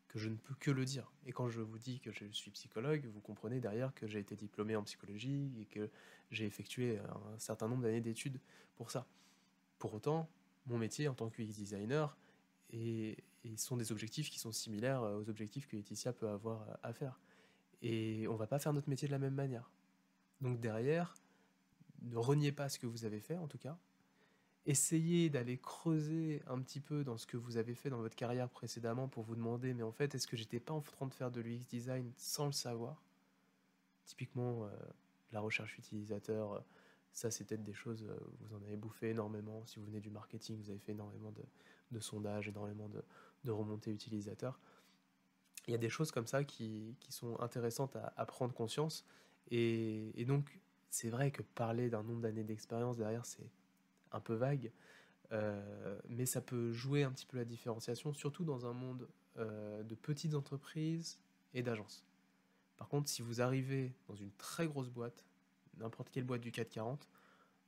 que je ne peux que le dire. Et quand je vous dis que je suis psychologue, vous comprenez derrière que j'ai été diplômé en psychologie et que j'ai effectué un certain nombre d'années d'études pour ça. Pour autant, mon métier en tant que UX designer sont des objectifs qui sont similaires aux objectifs que Laetitia peut avoir à faire. Et on ne va pas faire notre métier de la même manière. Donc derrière, ne reniez pas ce que vous avez fait en tout cas. Essayez d'aller creuser un petit peu dans ce que vous avez fait dans votre carrière précédemment pour vous demander, mais en fait, est-ce que j'étais pas en train de faire de l'UX design sans le savoir? Typiquement, la recherche utilisateur, ça c'est peut-être des choses, vous en avez bouffé énormément. Si vous venez du marketing, vous avez fait énormément de sondages, énormément de remontées utilisateurs. Il y a des choses comme ça qui sont intéressantes à prendre conscience. Et donc, c'est vrai que parler d'un nombre d'années d'expérience derrière, c'est un peu vague, mais ça peut jouer un petit peu la différenciation, surtout dans un monde de petites entreprises et d'agences. Par contre, si vous arrivez dans une très grosse boîte, n'importe quelle boîte du CAC 40,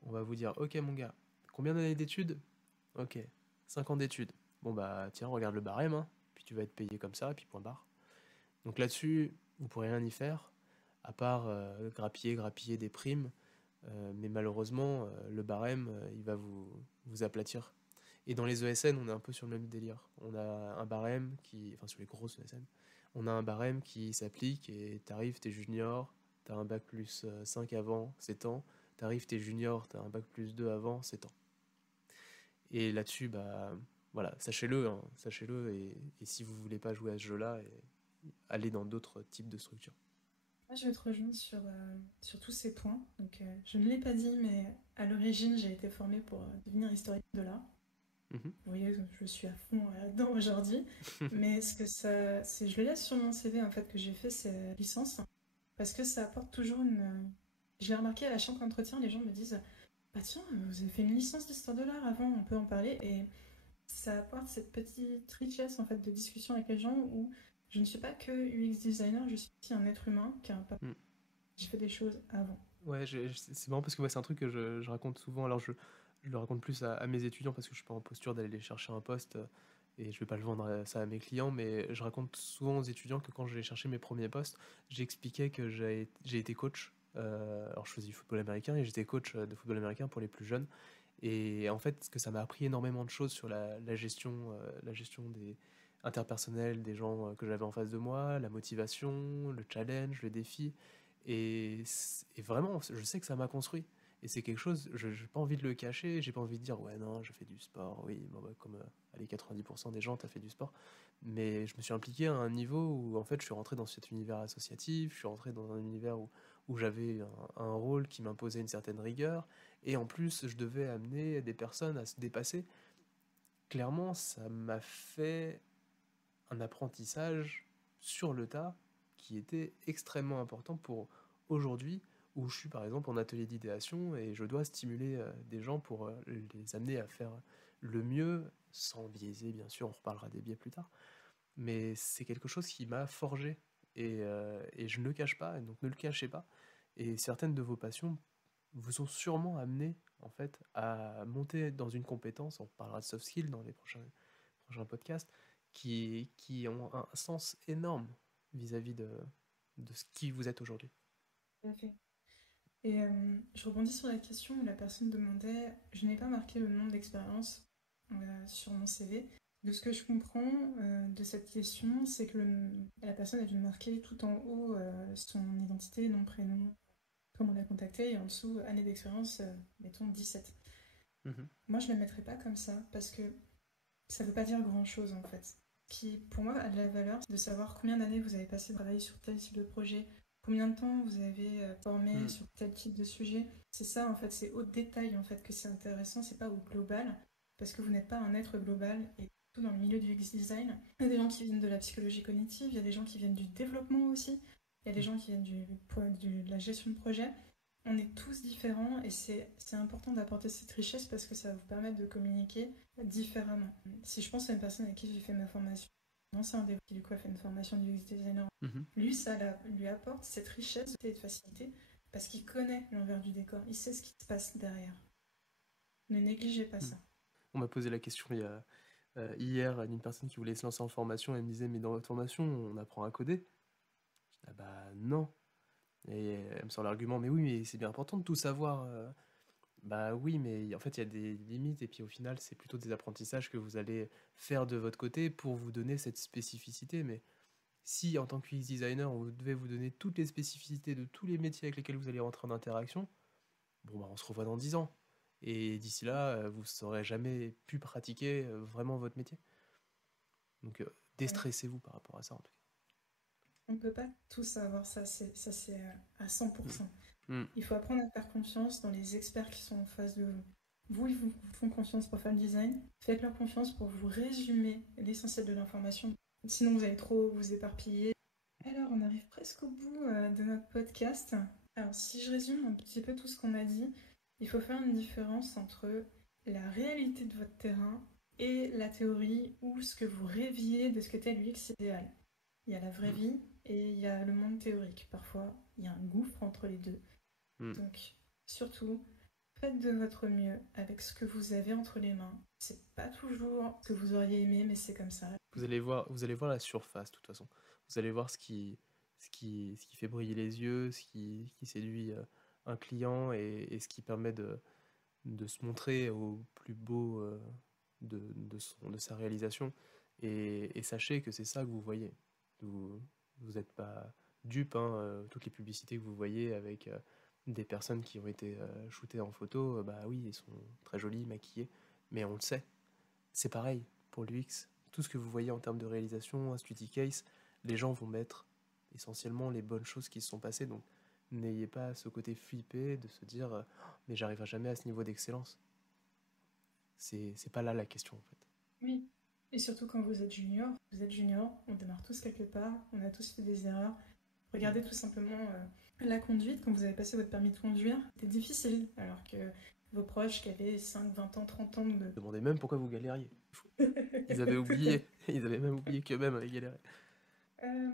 on va vous dire, ok mon gars, combien d'années d'études? Ok, 5 ans d'études. Bon bah tiens, regarde le barème, hein, puis tu vas être payé comme ça, et puis point barre. Donc là-dessus, vous pourrez rien y faire, à part grappiller des primes, mais malheureusement, le barème, il va vous aplatir. Et dans les ESN, on est un peu sur le même délire. On a un barème enfin sur les grosses ESN, on a un barème qui s'applique et t'arrives, t'es junior, t'as un bac plus 5 avant, c'est temps. T'arrives, t'es junior, t'as un bac plus 2 avant, c'est temps. Et là-dessus, bah voilà, sachez-le, hein, sachez-le, et si vous voulez pas jouer à ce jeu-là, allez dans d'autres types de structures. Moi, je vais te rejoindre sur tous ces points. Donc, je ne l'ai pas dit, mais à l'origine, j'ai été formée pour devenir historienne de l'art. Mhm. Vous voyez, je suis à fond là-dedans aujourd'hui. Mais je le laisse sur mon CV en fait que j'ai fait ces licences parce que ça apporte toujours une. Je l'ai remarqué à chaque entretien, les gens me disent, bah tiens, vous avez fait une licence d'histoire de l'art avant, on peut en parler. Et ça apporte cette petite richesse en fait de discussion avec les gens où je ne suis pas que UX designer, je suis aussi un être humain qui a un papa. Mm. Je fais des choses avant. Ouais, c'est marrant parce que ouais, c'est un truc que je raconte souvent. Alors je le raconte plus à mes étudiants parce que je suis pas en posture d'aller les chercher un poste et je vais pas le vendre ça à mes clients, mais je raconte souvent aux étudiants que quand j'ai cherché mes premiers postes, j'expliquais que j'ai été coach. Alors je faisais du football américain et j'étais coach de football américain pour les plus jeunes. Et en fait, ce que ça m'a appris énormément de choses sur la gestion des interpersonnels des gens que j'avais en face de moi, la motivation, le challenge, le défi. Et vraiment, je sais que ça m'a construit. Et c'est quelque chose, je n'ai pas envie de le cacher, j'ai pas envie de dire, ouais, non, je fais du sport, oui, bon, bah, comme allez, 90% des gens, tu as fait du sport. Mais je me suis impliqué à un niveau où, en fait, je suis rentré dans cet univers associatif, je suis rentré dans un univers où j'avais un rôle qui m'imposait une certaine rigueur, et en plus, je devais amener des personnes à se dépasser. Clairement, ça m'a fait un apprentissage sur le tas qui était extrêmement important pour aujourd'hui, où je suis par exemple en atelier d'idéation et je dois stimuler des gens pour les amener à faire le mieux, sans biaiser bien sûr, on reparlera des biais plus tard, mais c'est quelque chose qui m'a forgé et je ne le cache pas, et donc ne le cachez pas. Et certaines de vos passions vous ont sûrement amené en fait à monter dans une compétence, on parlera de soft skills dans les prochains podcasts, qui ont un sens énorme vis-à-vis de ce qui vous êtes aujourd'hui. Tout à fait. Et je rebondis sur la question où la personne demandait, je n'ai pas marqué le nombre d'expériences sur mon CV. De ce que je comprends de cette question, c'est que la personne a dû marquer tout en haut son identité, nom, prénom, comment on l'a contacté, et en dessous, année d'expérience, mettons 17. Mhm. Moi, je ne le mettrais pas comme ça, parce que ça ne veut pas dire grand-chose en fait. Ce qui, pour moi, a de la valeur, c'est de savoir combien d'années vous avez passé à travailler sur tel type de projet, combien de temps vous avez formé Mhm. sur tel type de sujet. C'est ça, en fait, c'est au détail en fait que c'est intéressant, c'est pas au global, parce que vous n'êtes pas un être global, et tout dans le milieu du UX design. Il y a des gens qui viennent de la psychologie cognitive, il y a des gens qui viennent du développement aussi, il y a des gens qui viennent de la gestion de projet. on est tous différents et c'est important d'apporter cette richesse parce que ça va vous permettre de communiquer différemment. Si je pense à une personne avec qui j'ai fait ma formation, un ancien dev qui du coup a fait une formation du UX designer, lui lui apporte cette richesse et de facilité parce qu'il connaît l'envers du décor, il sait ce qui se passe derrière. Ne négligez pas ça. On m'a posé la question hier d'une personne qui voulait se lancer en formation. Elle me disait, mais dans votre formation, on apprend à coder? Ah bah non. Et elle me sort l'argument, mais oui, mais c'est bien important de tout savoir. Bah oui, mais en fait, il y a des limites, et puis au final, c'est plutôt des apprentissages que vous allez faire de votre côté pour vous donner cette spécificité. Mais si, en tant que UX designer, on devait vous donner toutes les spécificités de tous les métiers avec lesquels vous allez rentrer en interaction, bon, bah, on se revoit dans 10 ans. Et d'ici là, vous ne saurez jamais pu pratiquer vraiment votre métier. Donc, Ouais. déstressez-vous par rapport à ça, en tout On ne peut pas tout savoir, ça c'est à cas. 100%. Mm. Il faut apprendre à faire confiance dans les experts qui sont en face de vous. Vous, ils vous font confiance pour faire le design. Faites-leur confiance pour vous résumer l'essentiel de l'information. Sinon, vous allez trop vous éparpiller. Alors, on arrive presque au bout de notre podcast. Alors, si je résume un petit peu tout ce qu'on a dit, il faut faire une différence entre la réalité de votre terrain et la théorie ou ce que vous rêviez de ce qu'était l'UX idéal. Il y a la vraie vie et il y a le monde théorique. Parfois, il y a un gouffre entre les deux. Mm. Donc, surtout, faites de votre mieux avec ce que vous avez entre les mains. C'est pas toujours ce que vous auriez aimé, mais c'est comme ça. Vous allez voir la surface, de toute façon. Vous allez voir ce qui fait briller les yeux, ce qui séduit un client, et ce qui permet de se montrer au plus beau de sa réalisation. Et sachez que c'est ça que vous voyez. Vous n'êtes pas dupe, hein, toutes les publicités que vous voyez avec des personnes qui ont été shootées en photo, bah oui, elles sont très jolies, maquillées, mais on le sait. C'est pareil pour l'UX. Tout ce que vous voyez en termes de réalisation, un study case, les gens vont mettre essentiellement les bonnes choses qui se sont passées. Donc n'ayez pas ce côté flippé de se dire mais j'arriverai jamais à ce niveau d'excellence. C'est pas là la question, en fait. Oui. Et surtout quand vous êtes junior, on démarre tous quelque part, on a tous fait des erreurs. Regardez tout simplement la conduite, quand vous avez passé votre permis de conduire, c'était difficile, alors que vos proches qui avaient 5, 20 ans, 30 ans de... Demandez même pourquoi vous galériez. Ils avaient oublié. Ils avaient même oublié qu'eux-mêmes avaient galéré. Euh,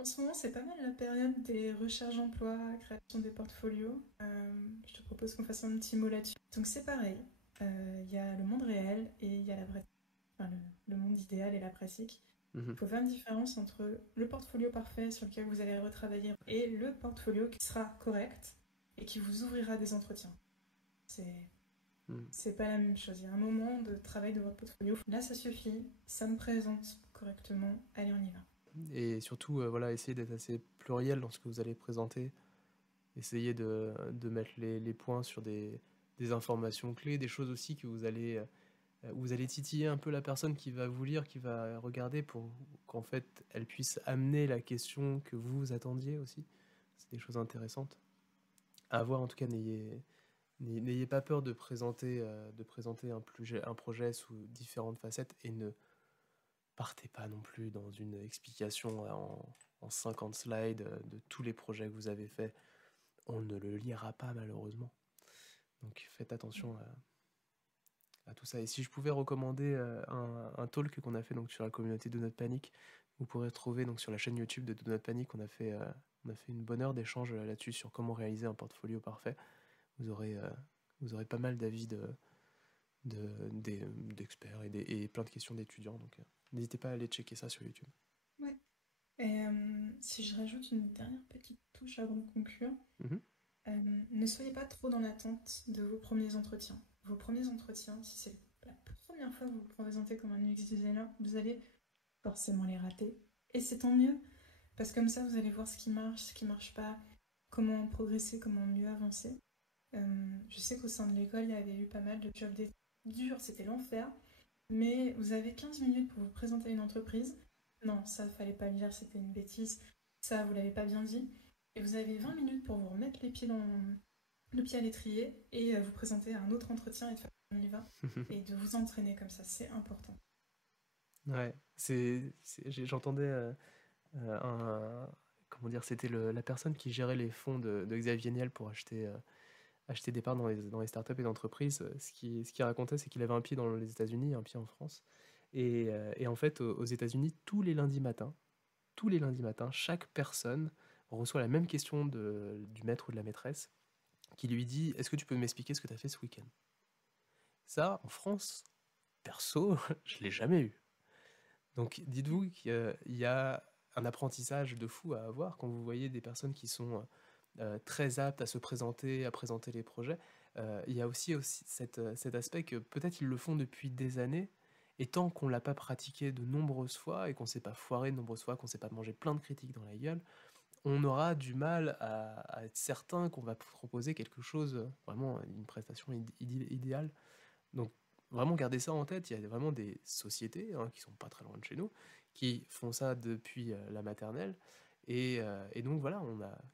En ce moment, c'est pas mal la période des recherches d'emploi, création des portfolios. Je te propose qu'on fasse un petit mot là-dessus. Donc c'est pareil, il y a le monde réel et il y a la pratique, enfin, le monde idéal et la pratique. Il faut faire une différence entre le portfolio parfait sur lequel vous allez retravailler et le portfolio qui sera correct et qui vous ouvrira des entretiens. C'est pas la même chose. Il y a un moment de travail de votre portfolio. Là, ça suffit, ça me présente correctement, allez, on y va. Et surtout, voilà, essayez d'être assez pluriel dans ce que vous allez présenter. Essayez de mettre les points sur des informations clés, des choses aussi que vous allez titiller un peu la personne qui va vous lire, qui va regarder, pour qu'en fait elle puisse amener la question que vous attendiez aussi. C'est des choses intéressantes à voir. En tout cas, n'ayez pas peur de présenter un projet sous différentes facettes, et ne partez pas non plus dans une explication en 50 slides de tous les projets que vous avez faits. On ne le lira pas, malheureusement. Donc faites attention à tout ça. Et si je pouvais recommander un talk qu'on a fait donc sur la communauté de Not Panic, vous pourrez trouver donc sur la chaîne YouTube de Not Panic. On a fait une bonne heure d'échange là-dessus sur comment réaliser un portfolio parfait. Vous aurez pas mal d'avis d'experts et plein de questions d'étudiants. Donc n'hésitez pas à aller checker ça sur YouTube. Ouais. Et si je rajoute une dernière petite touche avant de conclure, ne soyez pas trop dans l'attente de vos premiers entretiens. Vos premiers entretiens, si c'est la première fois que vous vous présentez comme un UX designer, vous allez forcément les rater. Et c'est tant mieux, parce que comme ça, vous allez voir ce qui marche pas, comment progresser, comment mieux avancer. Je sais qu'au sein de l'école, il y avait eu pas mal de jobs d'études durs, c'était l'enfer. Mais vous avez 15 minutes pour vous présenter à une entreprise. Non, ça, fallait pas le dire, c'était une bêtise. Ça, vous l'avez pas bien dit. Et vous avez 20 minutes pour vous remettre le pied à l'étrier et vous présenter à un autre entretien et de faire on y va. Et de vous entraîner comme ça, c'est important. Ouais, j'entendais comment dire, c'était la personne qui gérait les fonds de Xavier Niel pour acheter des parts dans les startups et d'entreprises. Ce qu'il racontait, c'est qu'il avait un pied dans les États-Unis et un pied en France. Et en fait, aux États-Unis, tous les lundis matins, chaque personne reçoit la même question du maître ou de la maîtresse qui lui dit: Est-ce que tu peux m'expliquer ce que tu as fait ce week-end? Ça, en France, perso, je l'ai jamais eu. Donc dites-vous qu'il y a un apprentissage de fou à avoir quand vous voyez des personnes qui sont très aptes à se présenter, à présenter les projets. Il y a aussi cet aspect que peut-être ils le font depuis des années, et tant qu'on ne l'a pas pratiqué de nombreuses fois, et qu'on ne s'est pas foiré de nombreuses fois, qu'on ne s'est pas mangé plein de critiques dans la gueule, on aura du mal à être certain qu'on va proposer quelque chose, vraiment une prestation idéale. Donc vraiment garder ça en tête, il y a vraiment des sociétés qui sont pas très loin de chez nous, qui font ça depuis la maternelle, et donc voilà,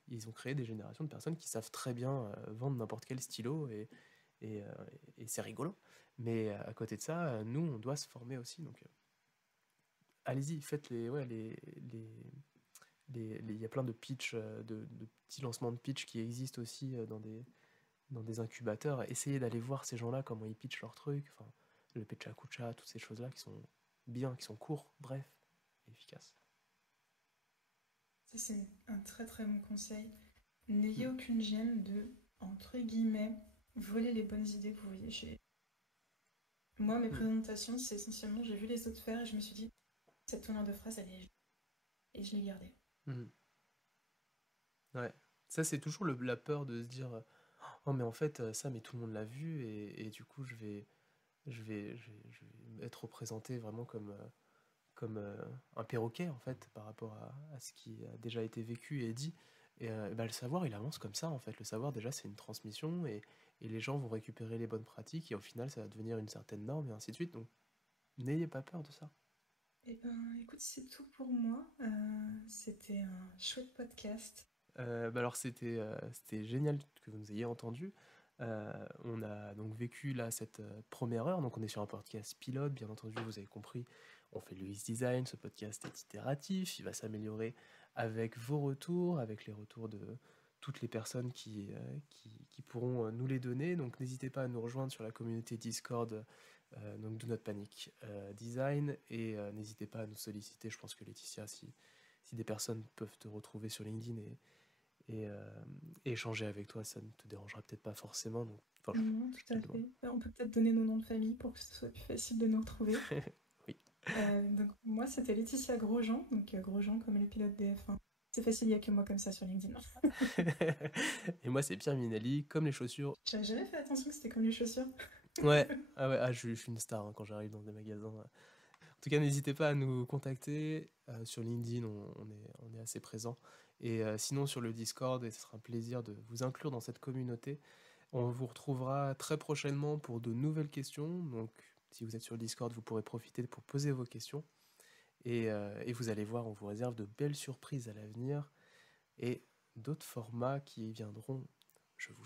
ils ont créé des générations de personnes qui savent très bien vendre n'importe quel stylo, et, euh, et c'est rigolo. Mais à côté de ça, nous, on doit se former aussi, donc allez-y, faites il y a plein de pitch, de petits lancements de pitch qui existent aussi dans des incubateurs. Essayez d'aller voir ces gens-là, comment ils pitchent leurs trucs, enfin, le pecha kucha, toutes ces choses-là qui sont bien, qui sont courts, brefs, et efficaces. Ça, c'est un très très bon conseil. N'ayez Mm. aucune gêne de, entre guillemets, voler les bonnes idées que vous voyez chez... Moi, mes Mm. présentations, c'est essentiellement, j'ai vu les autres faire et je me suis dit, cette tournure de phrase, elle est... Et je l'ai gardée. Mm. Ouais. Ça, c'est toujours la peur de se dire oh, mais en fait, ça, mais tout le monde l'a vu, et du coup, je vais être représenté vraiment comme un perroquet, en fait, par rapport à ce qui a déjà été vécu et dit. Et bah, le savoir, il avance comme ça, en fait. Le savoir, déjà, c'est une transmission, et les gens vont récupérer les bonnes pratiques, et au final, ça va devenir une certaine norme, et ainsi de suite. Donc, n'ayez pas peur de ça. Eh ben, écoute, c'est tout pour moi. C'était un chouette podcast. Bah alors, c'était génial que vous nous ayez entendu. On a donc vécu là cette première heure, donc on est sur un podcast pilote, bien entendu, vous avez compris, on fait le UX Design, ce podcast est itératif, il va s'améliorer avec vos retours, avec les retours de toutes les personnes qui pourront nous les donner, donc n'hésitez pas à nous rejoindre sur la communauté Discord, donc Do Not Panic Design, et n'hésitez pas à nous solliciter. Je pense que Laetitia, si des personnes peuvent te retrouver sur LinkedIn et échanger avec toi, ça ne te dérangera peut-être pas forcément. Donc, enfin, Non, je tout te à le demande. fait. On peut peut-être donner nos noms de famille pour que ce soit plus facile de nous retrouver. Oui. Donc moi, c'était Laetitia Grosjean, donc Grosjean comme le pilote des F1. C'est facile, il n'y a que moi comme ça sur LinkedIn. Et moi, c'est Pierre Minelli, comme les chaussures. J'avais jamais fait attention que c'était comme les chaussures. Ouais, ah ouais, je suis une star quand j'arrive dans des magasins. En tout cas, n'hésitez pas à nous contacter. Sur LinkedIn, on est assez présent. Et sinon, sur le Discord, et ce sera un plaisir de vous inclure dans cette communauté. On vous retrouvera très prochainement pour de nouvelles questions. Donc, si vous êtes sur le Discord, vous pourrez profiter pour poser vos questions. Et vous allez voir, on vous réserve de belles surprises à l'avenir et d'autres formats qui viendront, je vous